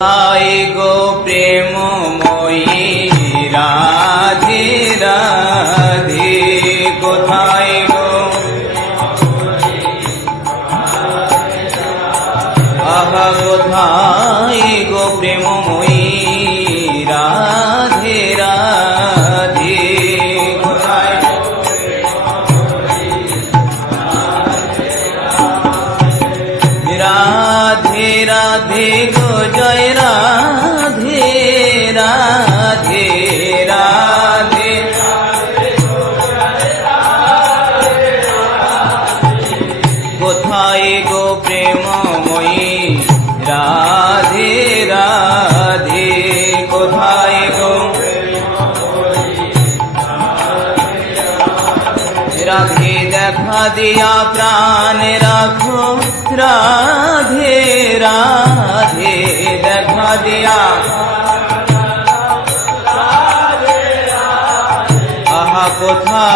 I go প্রেমময়ী Radhe Radhe, কোথায় গো আহা কোথায় গো প্রেমময়ী রাধে রাধে, কোথায় রাধে রাধে গো জয় রাধে রাধে রাধে, কোথায় গো প্রেমময়ী রাধে রাধে, কোথায় গো রাধে দেখা দিয়া প্রাণ রাখো রাধে রাধে, দেখা দিয়া আহা কোথায়